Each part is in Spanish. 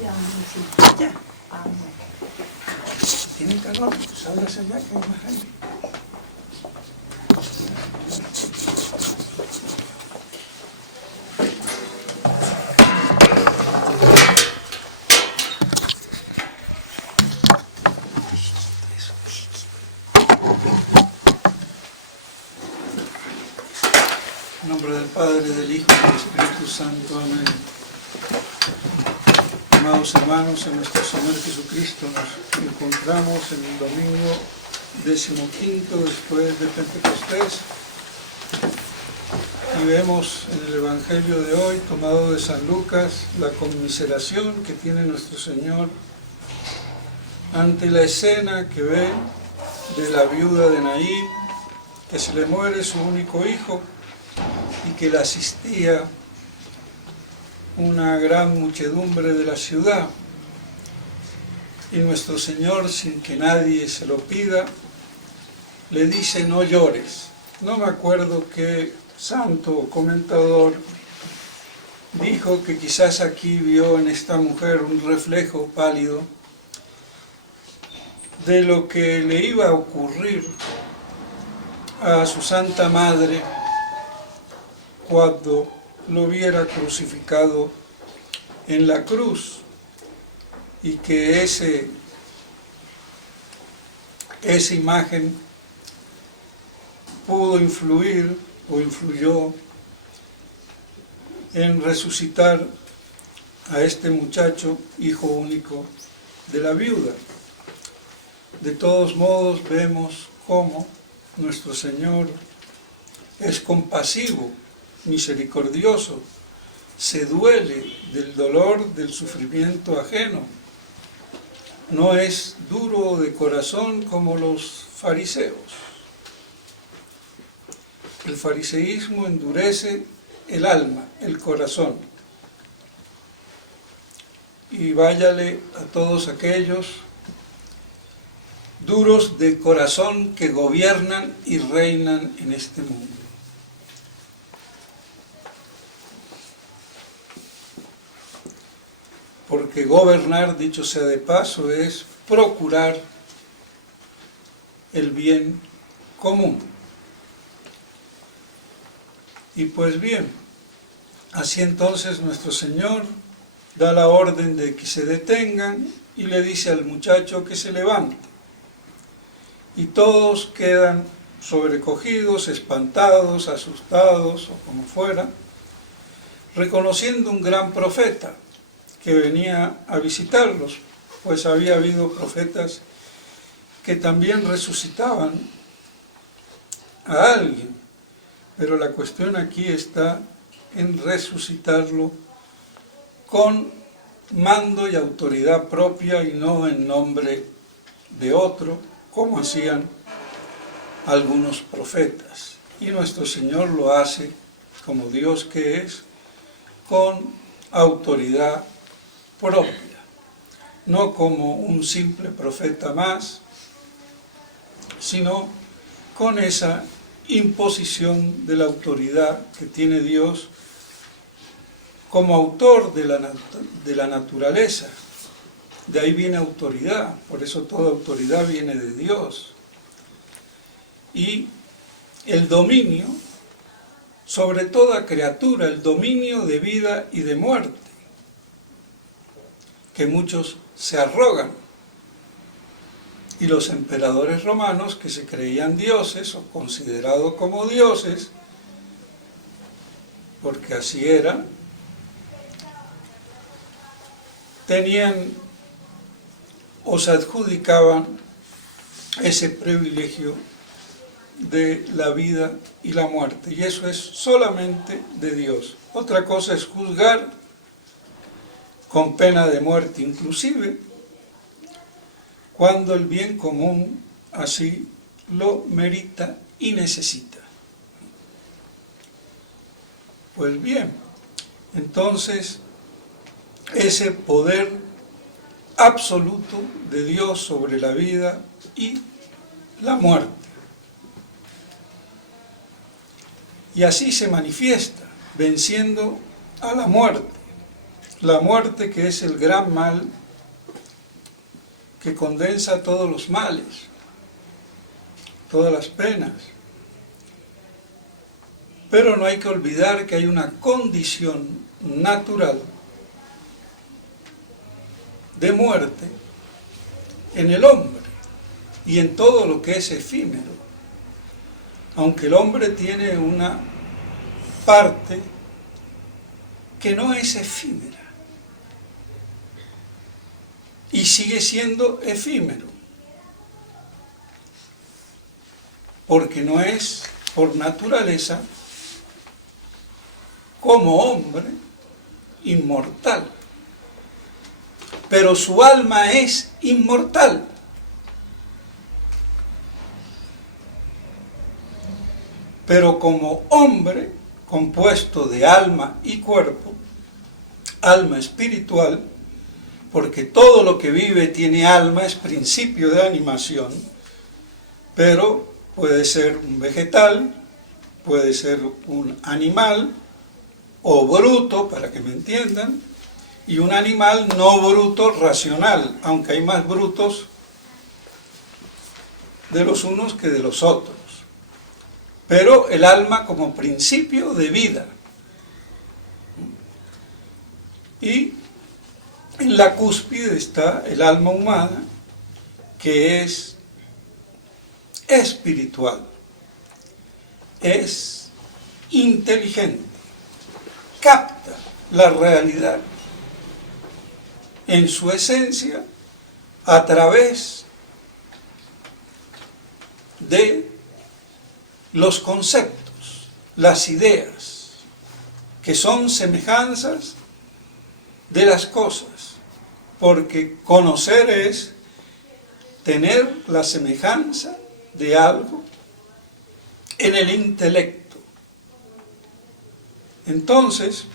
Ya. Tiene calor, salgas allá que hay más aire. En nombre del Padre, del Hijo y del Espíritu Santo. Amén. Amados hermanos, en nuestro Señor Jesucristo nos encontramos en el domingo 15º después de Pentecostés y vemos en el Evangelio de hoy, tomado de San Lucas, la conmiseración que tiene nuestro Señor ante la escena que ve de la viuda de Naín, que se le muere su único hijo y que la asistía una gran muchedumbre de la ciudad. Y nuestro Señor, sin que nadie se lo pida, le dice: no llores. No me acuerdo qué santo o comentador dijo que quizás aquí vio en esta mujer un reflejo pálido de lo que le iba a ocurrir a su Santa Madre cuando lo viera crucificado en la cruz, y que esa imagen pudo influir o influyó en resucitar a este muchacho, hijo único de la viuda. De todos modos, vemos cómo nuestro Señor es compasivo, misericordioso, se duele del dolor, del sufrimiento ajeno. No es duro de corazón como los fariseos. El fariseísmo endurece el alma, el corazón. Y váyale a todos aquellos duros de corazón que gobiernan y reinan en este mundo. Porque gobernar, dicho sea de paso, es procurar el bien común. Y pues bien, así entonces nuestro Señor da la orden de que se detengan y le dice al muchacho que se levante. Y todos quedan sobrecogidos, espantados, asustados o como fuera, reconociendo un gran profeta que venía a visitarlos, pues había habido profetas que también resucitaban a alguien, pero la cuestión aquí está en resucitarlo con mando y autoridad propia y no en nombre de otro, como hacían algunos profetas. Y nuestro Señor lo hace, como Dios que es, con autoridad propia, no como un simple profeta más, sino con esa imposición de la autoridad que tiene Dios como autor de la naturaleza. De ahí viene autoridad, por eso toda autoridad viene de Dios. Y el dominio sobre toda criatura, el dominio de vida y de muerte, que muchos se arrogan. Y los emperadores romanos, que se creían dioses o considerados como dioses, porque así eran, tenían o se adjudicaban ese privilegio de la vida y la muerte, y eso es solamente de Dios. Otra cosa es juzgar con pena de muerte inclusive, cuando el bien común así lo merita y necesita. Pues bien, entonces ese poder absoluto de Dios sobre la vida y la muerte. Y así se manifiesta, venciendo a la muerte. La muerte, que es el gran mal que condensa todos los males, todas las penas. Pero no hay que olvidar que hay una condición natural de muerte en el hombre y en todo lo que es efímero. Aunque el hombre tiene una parte que no es efímera y sigue siendo efímero, porque no es por naturaleza como hombre inmortal, pero su alma es inmortal. Pero como hombre compuesto de alma y cuerpo, alma espiritual, porque todo lo que vive tiene alma, es principio de animación, pero puede ser un vegetal, puede ser un animal, o bruto, para que me entiendan, y un animal no bruto, racional, aunque hay más brutos de los unos que de los otros. Pero el alma como principio de vida. Y en la cúspide está el alma humana, que es espiritual, es inteligente, capta la realidad en su esencia a través de los conceptos, las ideas, que son semejanzas de las cosas, porque conocer es tener la semejanza de algo en el intelecto. Entonces,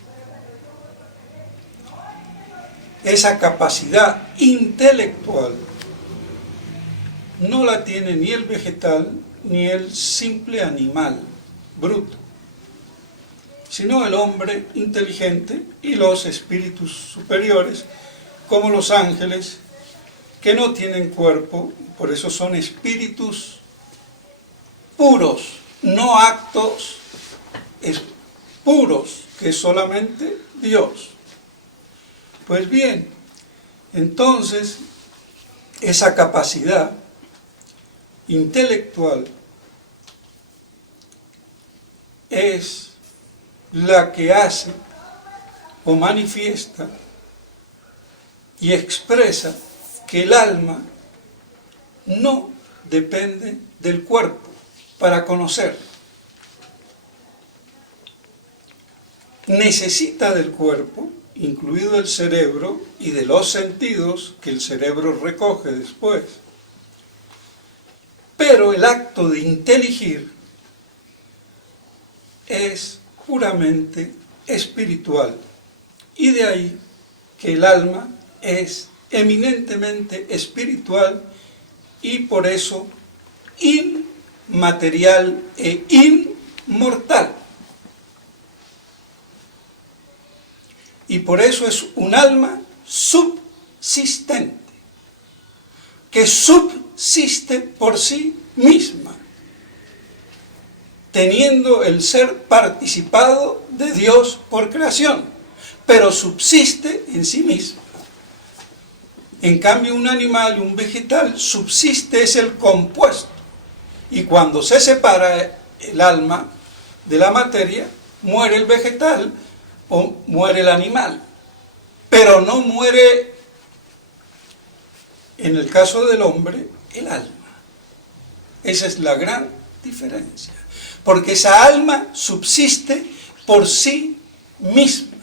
esa capacidad intelectual no la tiene ni el vegetal ni el simple animal bruto, sino el hombre inteligente y los espíritus superiores, como los ángeles, que no tienen cuerpo, por eso son espíritus puros, no actos puros, que es solamente Dios. Pues bien, entonces, esa capacidad intelectual es la que hace o manifiesta y expresa que el alma no depende del cuerpo para conocer. Necesita del cuerpo, incluido el cerebro, y de los sentidos que el cerebro recoge después. Pero el acto de inteligir es puramente espiritual, y de ahí que el alma es eminentemente espiritual y por eso inmaterial e inmortal. Y por eso es un alma subsistente, que subsiste por sí misma, teniendo el ser participado de Dios por creación, pero subsiste en sí misma. En cambio, un animal y un vegetal, subsiste es el compuesto, y cuando se separa el alma de la materia, muere el vegetal o muere el animal, pero no muere, en el caso del hombre, el alma. Esa es la gran diferencia, porque esa alma subsiste por sí misma,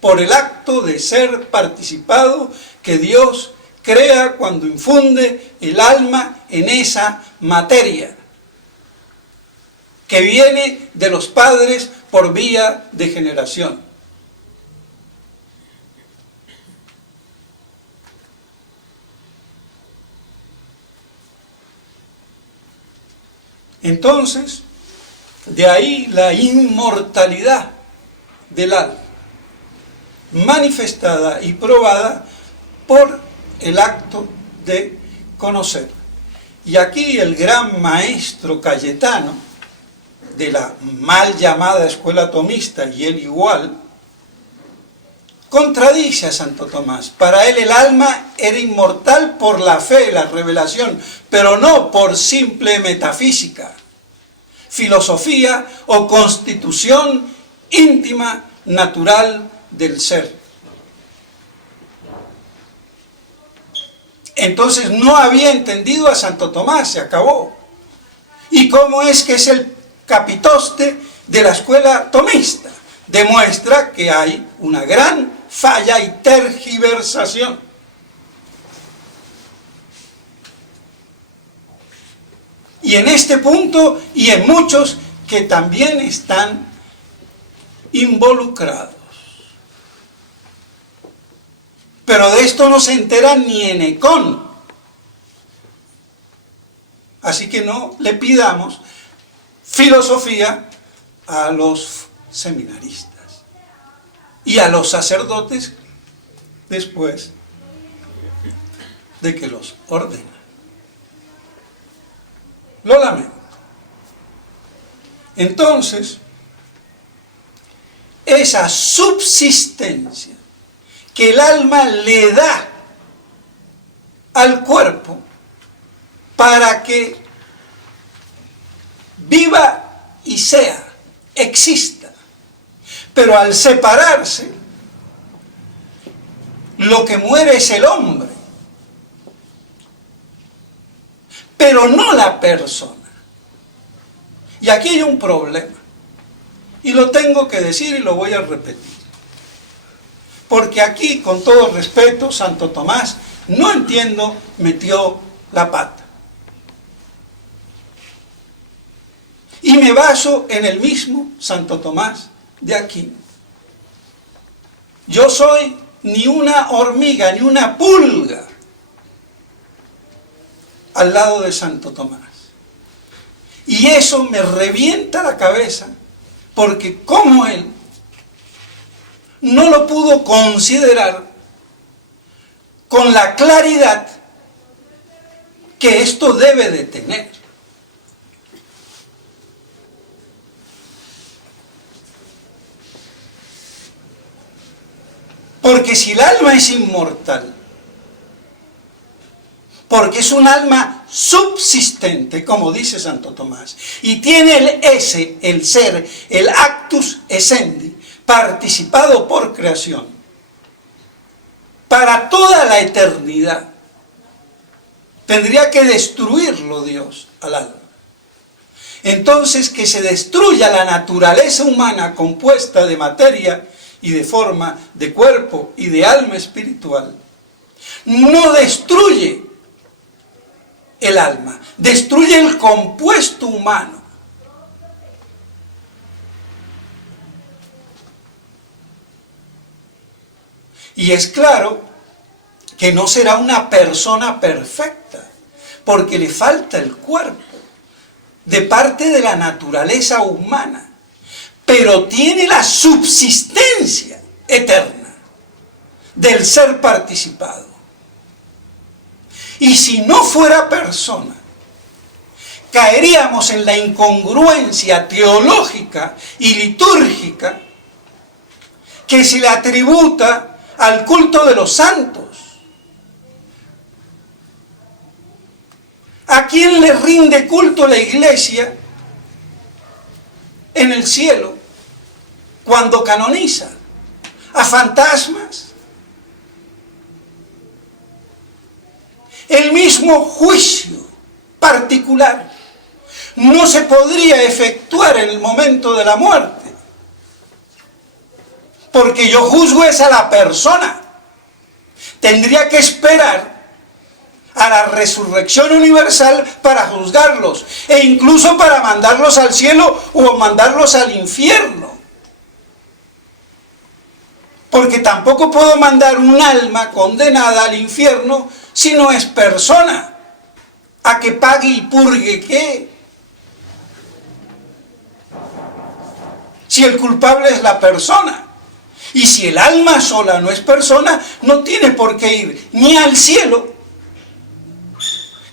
por el acto de ser participado que Dios crea cuando infunde el alma en esa materia, que viene de los padres por vía de generación. Entonces, de ahí la inmortalidad del alma. manifestada y probada por el acto de conocer. Y aquí el gran maestro Cayetano, de la mal llamada escuela tomista, y él igual, contradice a Santo Tomás. Para él el alma era inmortal por la fe, la revelación, pero no por simple metafísica, filosofía o constitución íntima, natural del ser. Entonces no había entendido a Santo Tomás, se acabó. ¿Y cómo es que es el capitoste de la escuela tomista? Demuestra que hay una gran falla y tergiversación. Y en este punto y en muchos que también están involucrados. Pero de esto no se entera ni Enecón. Así que no le pidamos filosofía a los seminaristas y a los sacerdotes después de que los ordena. Lo lamento. Entonces, esa subsistencia que el alma le da al cuerpo para que viva y sea, exista. Pero al separarse, lo que muere es el hombre, pero no la persona. Y aquí hay un problema, y lo tengo que decir y lo voy a repetir. Porque aquí, con todo respeto, Santo Tomás, no entiendo, metió la pata. Y me baso en el mismo Santo Tomás de Aquino. Yo soy ni una hormiga, ni una pulga al lado de Santo Tomás. Y eso me revienta la cabeza, porque como él no lo pudo considerar con la claridad que esto debe de tener. Porque si el alma es inmortal, porque es un alma subsistente, como dice Santo Tomás, y tiene el ese, el ser, el actus essendi, participado por creación, para toda la eternidad, tendría que destruirlo Dios al alma. Entonces, que se destruya la naturaleza humana compuesta de materia y de forma, de cuerpo y de alma espiritual, no destruye el alma, destruye el compuesto humano. Y es claro que no será una persona perfecta, porque le falta el cuerpo, de parte de la naturaleza humana, pero tiene la subsistencia eterna del ser participado. Y si no fuera persona, caeríamos en la incongruencia teológica y litúrgica que se le atributa al culto de los santos. ¿A quién le rinde culto la iglesia en el cielo cuando canoniza? ¿A fantasmas? El mismo juicio particular no se podría efectuar en el momento de la muerte, porque yo juzgo es a la persona. Tendría que esperar a la resurrección universal para juzgarlos, e incluso para mandarlos al cielo o mandarlos al infierno. Porque tampoco puedo mandar un alma condenada al infierno si no es persona. ¿A que pague y purgue qué? Si el culpable es la persona. Y si el alma sola no es persona, no tiene por qué ir ni al cielo,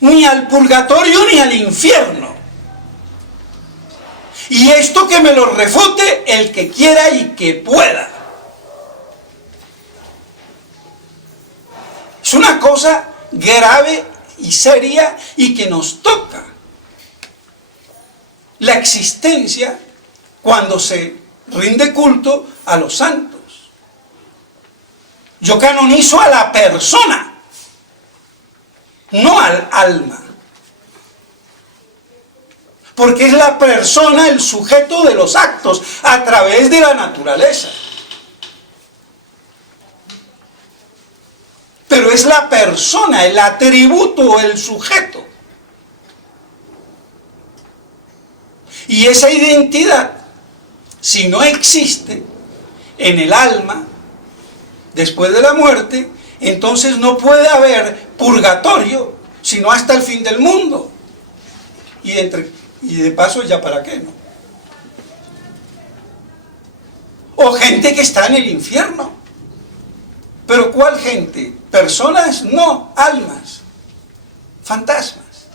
ni al purgatorio, ni al infierno. Y esto que me lo refute el que quiera y que pueda. Es una cosa grave y seria y que nos toca. La existencia cuando se rinde culto a los santos. Yo canonizo a la persona, no al alma. Porque es la persona el sujeto de los actos a través de la naturaleza. Pero es la persona, el atributo, el sujeto. Y esa identidad, si no existe en el alma, después de la muerte, entonces no puede haber purgatorio, sino hasta el fin del mundo. Y de paso, ¿ya para qué, no? O gente que está en el infierno. ¿Pero cuál gente? Personas, no, almas, fantasmas.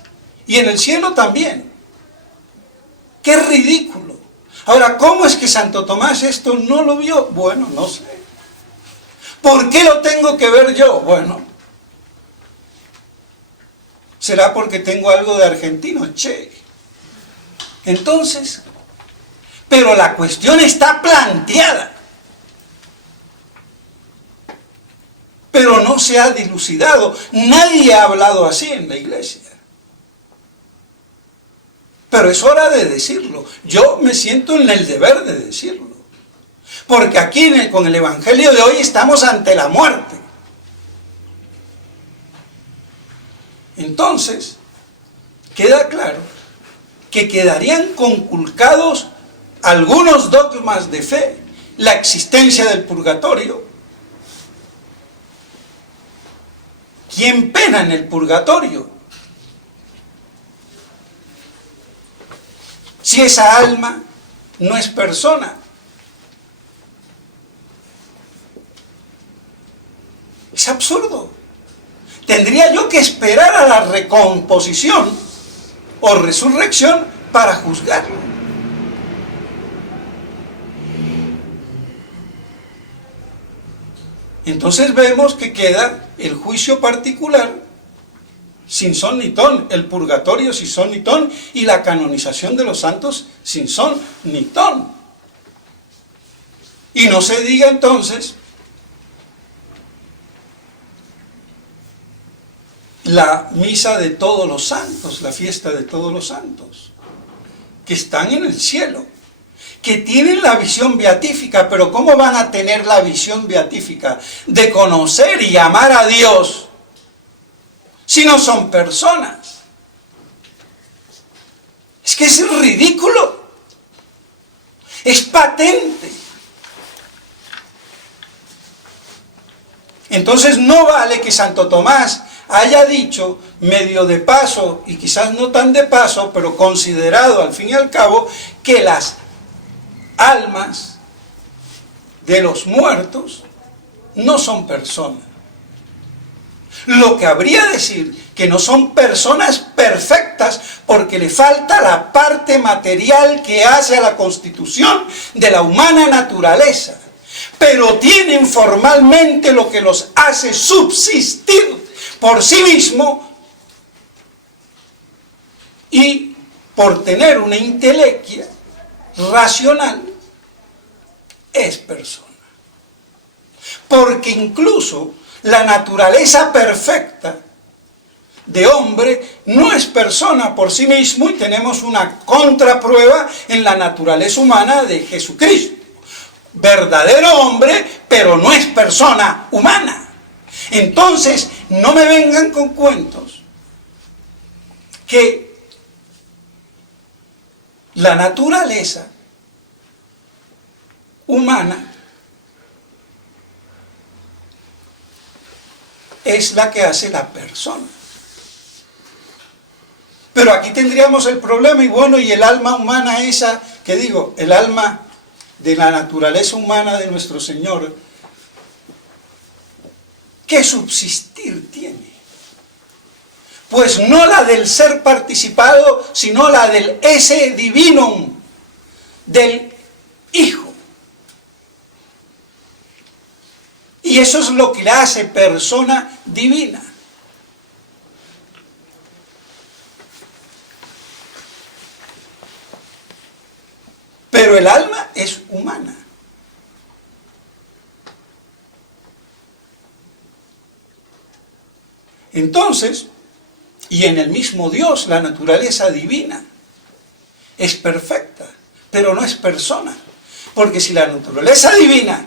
Y en el cielo también. ¡Qué ridículo! Ahora, ¿cómo es que Santo Tomás esto no lo vio? Bueno, no sé. ¿Por qué lo tengo que ver yo? Bueno, será porque tengo algo de argentino, che. Entonces, pero la cuestión está planteada, pero no se ha dilucidado. Nadie ha hablado así en la iglesia. Pero es hora de decirlo. Yo me siento en el deber de decirlo. Porque aquí con el Evangelio de hoy estamos ante la muerte. Entonces, queda claro que quedarían conculcados algunos dogmas de fe, la existencia del purgatorio. ¿Quién pena en el purgatorio? Si esa alma no es persona. Es absurdo. Tendría yo que esperar a la recomposición o resurrección para juzgarlo. Entonces vemos que queda el juicio particular sin son ni ton, el purgatorio sin son ni ton y la canonización de los santos sin son ni ton. Y no se diga entonces la misa de todos los santos, la fiesta de todos los santos, que están en el cielo, que tienen la visión beatífica. Pero ¿cómo van a tener la visión beatífica de conocer y amar a Dios si no son personas? Es que es ridículo, es patente. Entonces no vale que Santo Tomás haya dicho, medio de paso, y quizás no tan de paso, pero considerado al fin y al cabo, que las almas de los muertos no son personas. Lo que habría de decir que no son personas perfectas porque le falta la parte material que hace a la constitución de la humana naturaleza, pero tienen formalmente lo que los hace subsistir por sí mismo y por tener una intelequia racional, es persona. Porque incluso la naturaleza perfecta de hombre no es persona por sí mismo, y tenemos una contraprueba en la naturaleza humana de Jesucristo. Verdadero hombre, pero no es persona humana. Entonces, no me vengan con cuentos que la naturaleza humana es la que hace la persona. Pero aquí tendríamos el problema, y bueno, y el alma humana esa, que digo, el alma de la naturaleza humana de nuestro Señor, ¿qué subsistir tiene? Pues no la del ser participado, sino la del esse divinum, del Hijo. Y eso es lo que la hace persona divina. Pero el alma es humana. Entonces, y en el mismo Dios, la naturaleza divina es perfecta, pero no es persona. Porque si la naturaleza divina,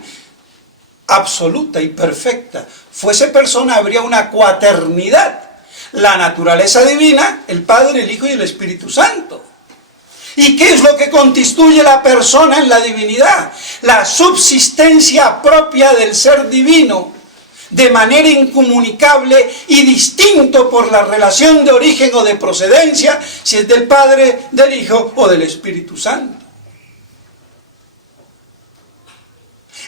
absoluta y perfecta, fuese persona, habría una cuaternidad. La naturaleza divina, el Padre, el Hijo y el Espíritu Santo. ¿Y qué es lo que constituye la persona en la divinidad? La subsistencia propia del ser divino, de manera incomunicable y distinto por la relación de origen o de procedencia, si es del Padre, del Hijo o del Espíritu Santo.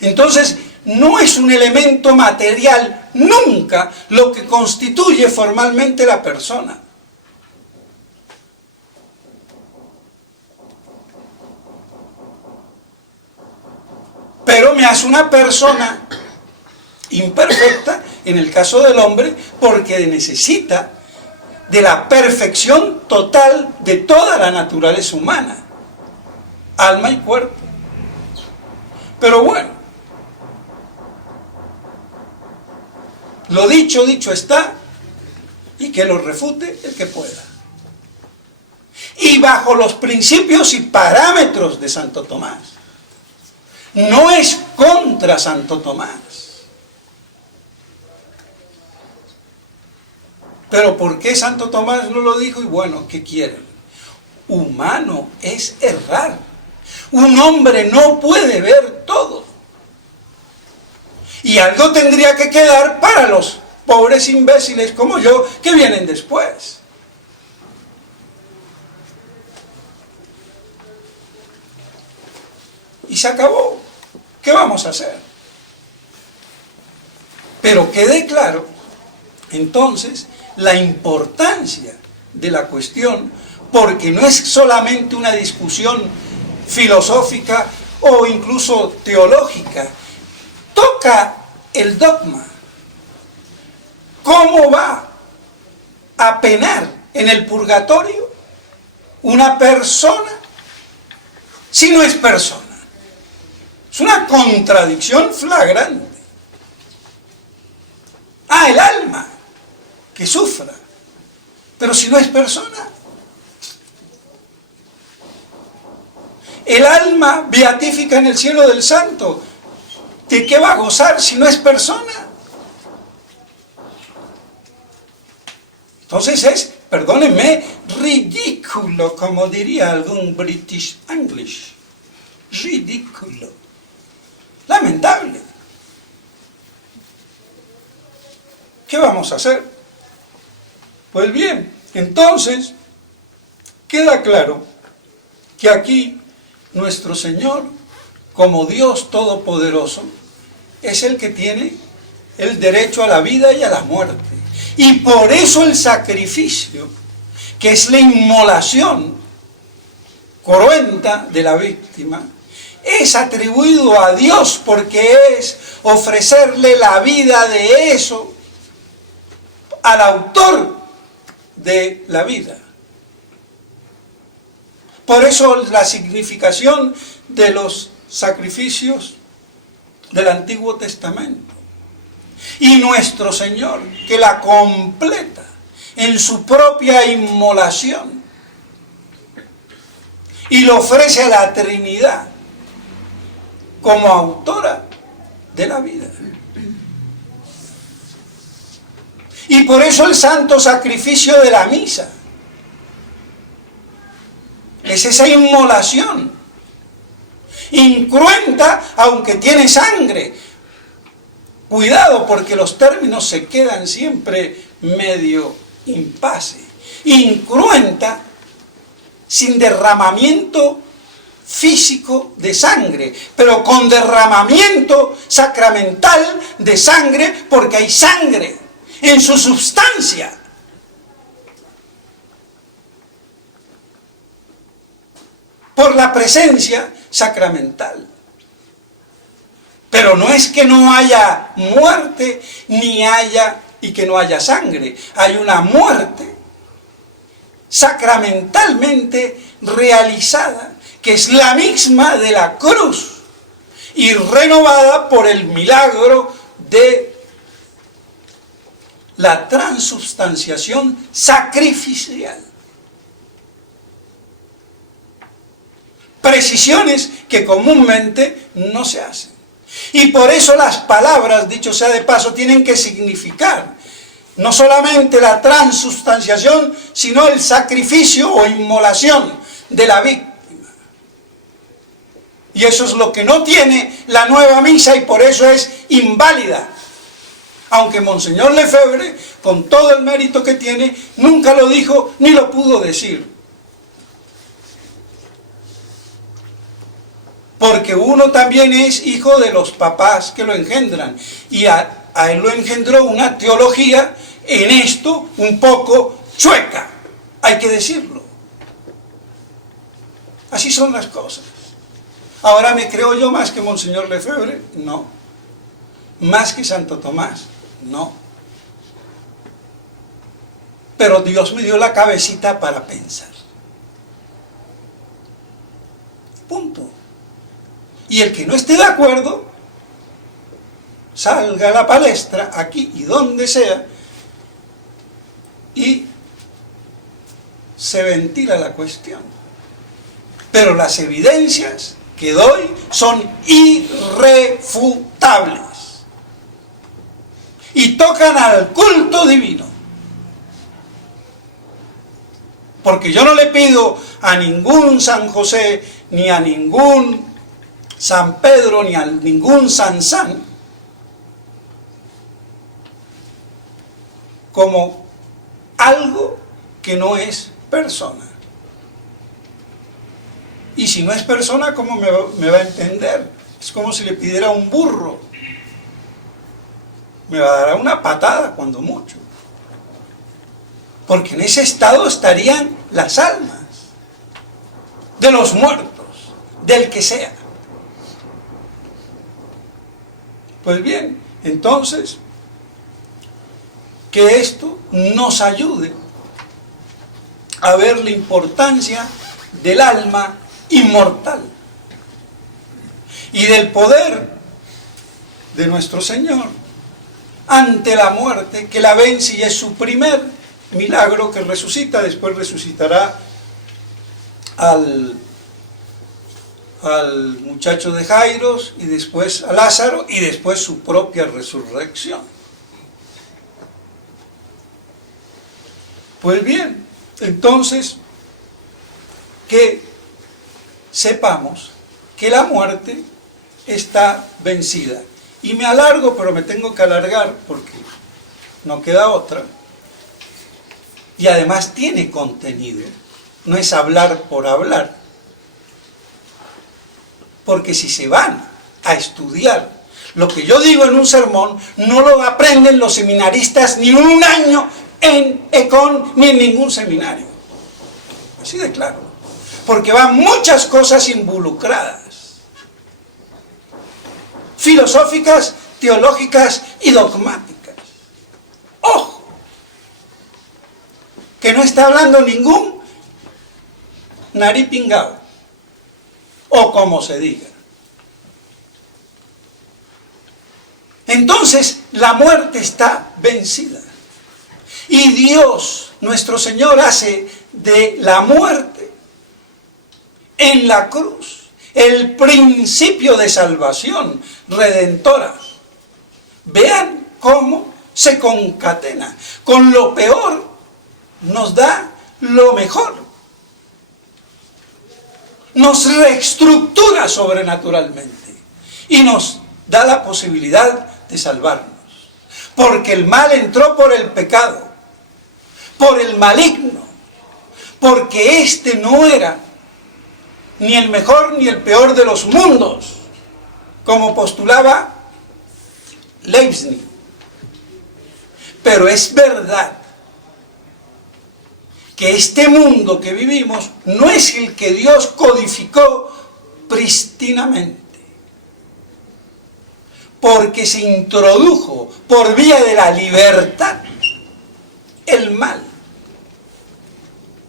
Entonces, no es un elemento material nunca lo que constituye formalmente la persona. Pero me hace una persona imperfecta, en el caso del hombre, porque necesita de la perfección total de toda la naturaleza humana, alma y cuerpo. Pero bueno, lo dicho, dicho está, y que lo refute el que pueda. Y bajo los principios y parámetros de Santo Tomás. No es contra Santo Tomás. Pero ¿por qué Santo Tomás no lo dijo? Y bueno, ¿qué quieren? Humano es errar. Un hombre no puede ver todo. Y algo tendría que quedar para los pobres imbéciles como yo que vienen después. Y se acabó. ¿Qué vamos a hacer? Pero quede claro, entonces, la importancia de la cuestión, porque no es solamente una discusión filosófica o incluso teológica, toca el dogma. ¿Cómo va a penar en el purgatorio una persona si no es persona? Es una contradicción flagrante. Ah, el alma, que sufra. Pero si no es persona. El alma beatífica en el cielo del santo, ¿de qué va a gozar si no es persona? Entonces es, perdónenme, ridículo, como diría algún British English. Ridículo. Lamentable. ¿Qué vamos a hacer? Pues bien, entonces queda claro que aquí nuestro Señor, como Dios Todopoderoso, es el que tiene el derecho a la vida y a la muerte. Y por eso el sacrificio, que es la inmolación cruenta de la víctima, es atribuido a Dios porque es ofrecerle la vida de eso al autor de la vida. Por eso la significación de los sacrificios del Antiguo Testamento. Y nuestro Señor, que la completa en su propia inmolación y lo ofrece a la Trinidad como autora de la vida. Y por eso el santo sacrificio de la misa es esa inmolación incruenta, aunque tiene sangre. Cuidado, porque los términos se quedan siempre medio impase. Incruenta, sin derramamiento físico de sangre, pero con derramamiento sacramental de sangre, porque hay sangre en su substancia. Por la presencia sacramental. Pero no es que no haya muerte, ni haya y que no haya sangre. Hay una muerte sacramentalmente realizada, que es la misma de la cruz, y renovada por el milagro de la transubstanciación sacrificial. Precisiones que comúnmente no se hacen. Y por eso las palabras, dicho sea de paso, tienen que significar no solamente la transubstanciación, sino el sacrificio o inmolación de la víctima. Y eso es lo que no tiene la nueva misa y por eso es inválida. Aunque Monseñor Lefebvre, con todo el mérito que tiene, nunca lo dijo ni lo pudo decir. Porque uno también es hijo de los papás que lo engendran. Y a él lo engendró una teología en esto un poco chueca. Hay que decirlo. Así son las cosas. Ahora me creo yo más que Monseñor Lefebvre, no. Más que Santo Tomás, no. Pero Dios me dio la cabecita para pensar. Punto. Y el que no esté de acuerdo, salga a la palestra, aquí y donde sea, y se ventila la cuestión. Pero las evidencias que doy son irrefutables. Y tocan al culto divino. Porque yo no le pido a ningún San José, ni a ningún San Pedro, ni a ningún San como algo que no es persona. Y si no es persona, ¿cómo me va a entender? Es como si le pidiera a un burro. Me va a dar una patada cuando mucho. Porque en ese estado estarían las almas de los muertos, del que sea. Pues bien, entonces, que esto nos ayude a ver la importancia del alma inmortal y del poder de nuestro Señor ante la muerte, que la vence y es su primer milagro, que resucita. Después resucitará al muchacho de Jairos, y después a Lázaro, y después su propia resurrección. Pues bien, entonces, que sepamos que la muerte está vencida. Y me alargo, pero me tengo que alargar porque no queda otra. Y además tiene contenido, no es hablar por hablar. Porque si se van a estudiar lo que yo digo en un sermón, no lo aprenden los seminaristas ni un año en ECON ni en ningún seminario. Así de claro. Porque van muchas cosas involucradas. Filosóficas, teológicas y dogmáticas. ¡Ojo! Que no está hablando ningún naripingao, o como se diga. Entonces, la muerte está vencida. Y Dios, nuestro Señor, hace de la muerte en la cruz el principio de salvación redentora. Vean cómo se concatena. Con lo peor nos da lo mejor. Nos reestructura sobrenaturalmente y nos da la posibilidad de salvarnos. Porque el mal entró por el pecado, por el maligno, porque éste no era ni el mejor ni el peor de los mundos, como postulaba Leibniz. Pero es verdad que este mundo que vivimos no es el que Dios codificó prístinamente, porque se introdujo por vía de la libertad el mal,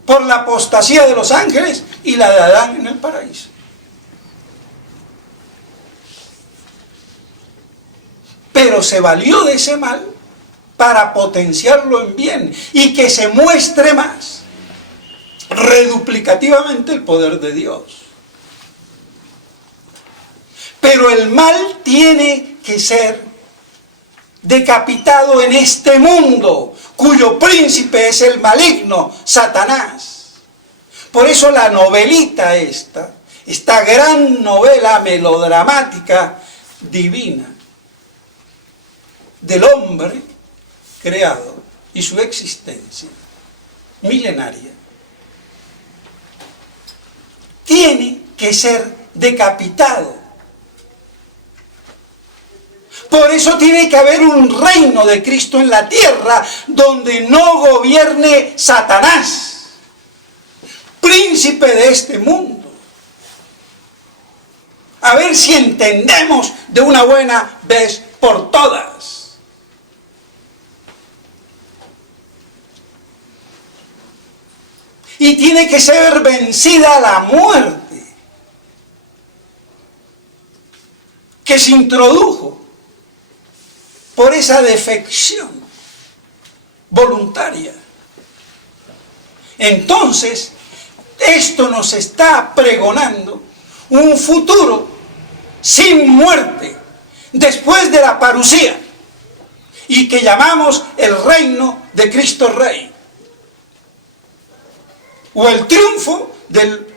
por la apostasía de los ángeles y la de Adán en el paraíso. Pero se valió de ese mal para potenciarlo en bien y que se muestre más reduplicativamente el poder de Dios. Pero el mal tiene que ser decapitado en este mundo, cuyo príncipe es el maligno, Satanás. Por eso la novelita esta gran novela melodramática divina del hombre creado y su existencia milenaria, tiene que ser decapitado. Por eso tiene que haber un reino de Cristo en la tierra donde no gobierne Satanás, príncipe de este mundo. A ver si entendemos de una buena vez por todas. Y tiene que ser vencida la muerte que se introdujo por esa defección voluntaria. Entonces, esto nos está pregonando un futuro sin muerte, después de la parusía, y que llamamos el reino de Cristo Rey, o el triunfo del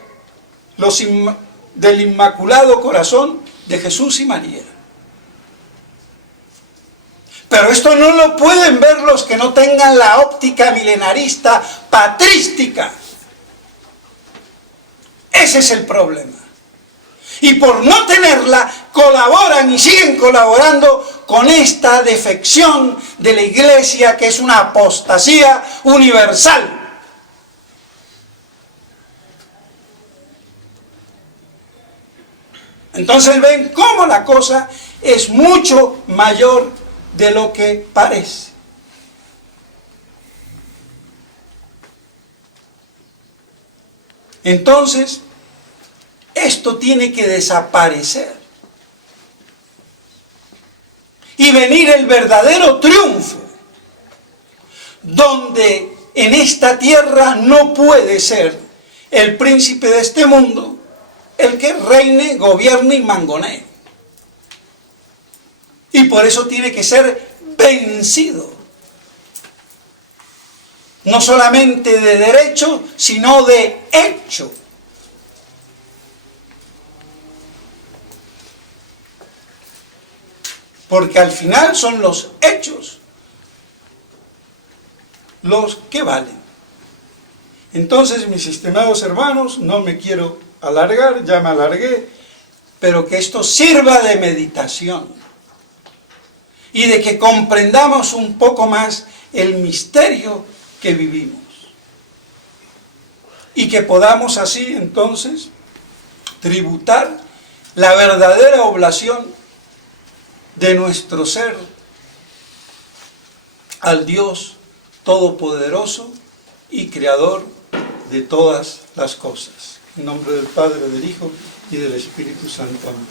Inmaculado Corazón de Jesús y María. Pero esto no lo pueden ver los que no tengan la óptica milenarista patrística. Ese es el problema. Y por no tenerla, colaboran y siguen colaborando con esta defección de la Iglesia, que es una apostasía universal. Entonces ven cómo la cosa es mucho mayor de lo que parece. Entonces, esto tiene que desaparecer y venir el verdadero triunfo, donde en esta tierra no puede ser el príncipe de este mundo el que reine, gobierne y mangonee. Y por eso tiene que ser vencido. No solamente de derecho, sino de hecho. Porque al final son los hechos los que valen. Entonces, mis estimados hermanos, no me quiero alargar, ya me alargué, pero que esto sirva de meditación y de que comprendamos un poco más el misterio que vivimos y que podamos así entonces tributar la verdadera oblación de nuestro ser al Dios Todopoderoso y Creador de todas las cosas. En nombre del Padre, del Hijo y del Espíritu Santo. Amén.